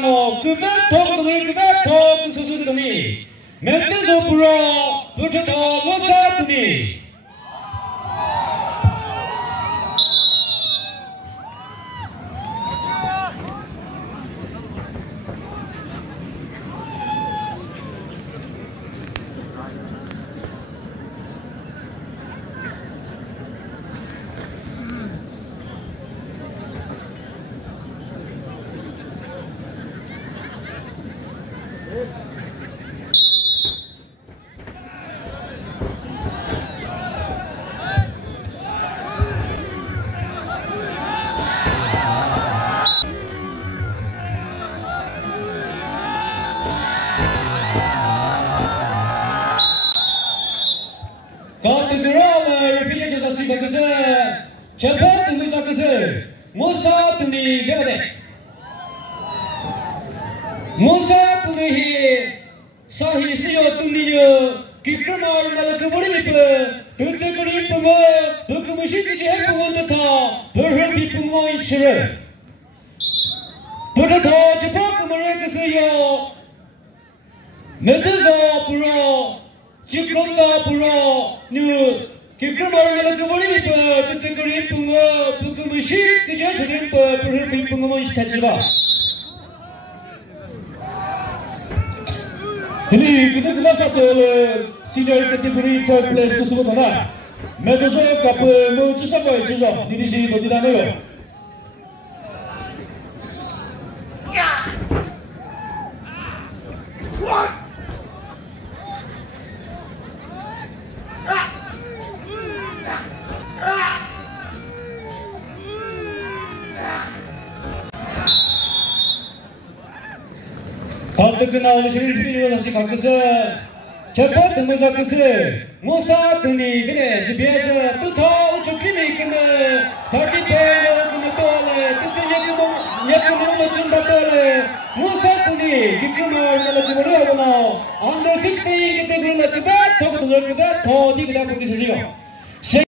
のクベトクルクベトクススドミメツゾプロブチョトモサトミcepat menuju ke Musa tuni gede Musa tuni sahi siyo tuni yo kikramar malak budi lipe tujuh kali pengo hukum syik je pengo tata berhenti pengo isyarat berkata cepat mereka siyo menuju pura cikrota pura nu kikramar malak budi lipe tujuh kali pengo hukum syik je berhenti pengo isyarat ini kita kelas senior kategori third place tersebut mana? Mereka kap mencuci apa juga di sini tidak ada. Kenal sendiri organisasi kakus cepat menuju ke Musa tuni gini biasa tu tahu cuci ni kena tadi pernah kena tole tu yang macam tole Musa tuni kita mahu nak beri apa nak under 16 kita beri nak kita tahu kita tahu kita pergi sini